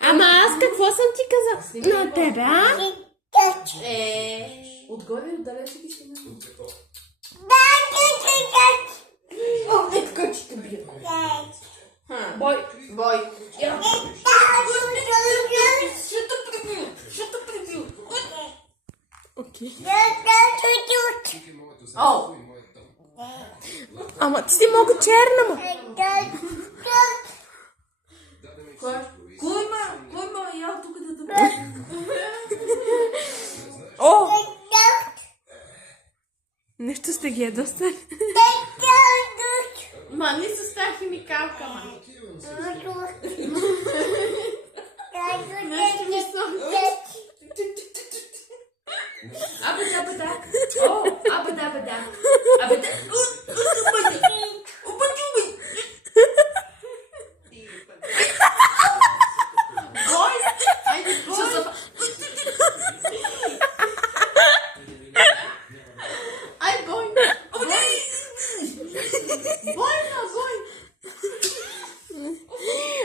Ама аз какво съм ти казал? На тебе, а? Отгоре и отдалече ти снимам. Така че те бия. Бой. Ще те прибил. Окей. Ау. Ама ти си много черна, ма. Кой ма? Я тук да дам. О! Нещо сте ги ядостали. Ма, не с тази химикалка, ма. Нещо ми са. Абада. О, абада. Абада. Обачуби. Бой. Айде, бой. Ай, бой. Бой.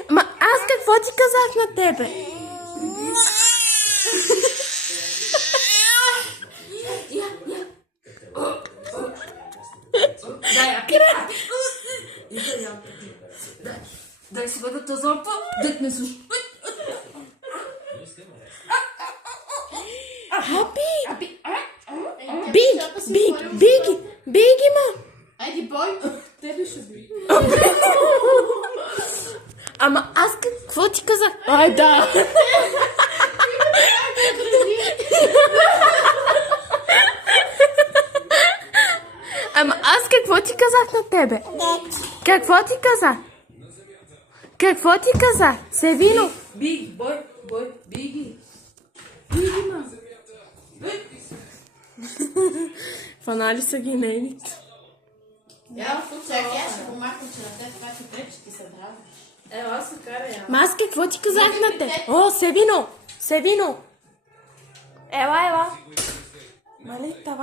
Ма аз какво ти казах на тебе? Дай си бъда тазопа, дет не слуша. Биги, ма. Айди, бой. Тебе ще би. Ама аз какво ти казах? Ай, да. Ама аз какво ти казах на тебе? Какво ти казах? Какво ти казах? Севино. Бой, биги. Ма. Фанали са ги нейните. Я ще помахам, че на те това ти пречи, ти се дразниш. Аз се каря. Ма аз какво ти казах на те? О, Севино. Ела. Мали, това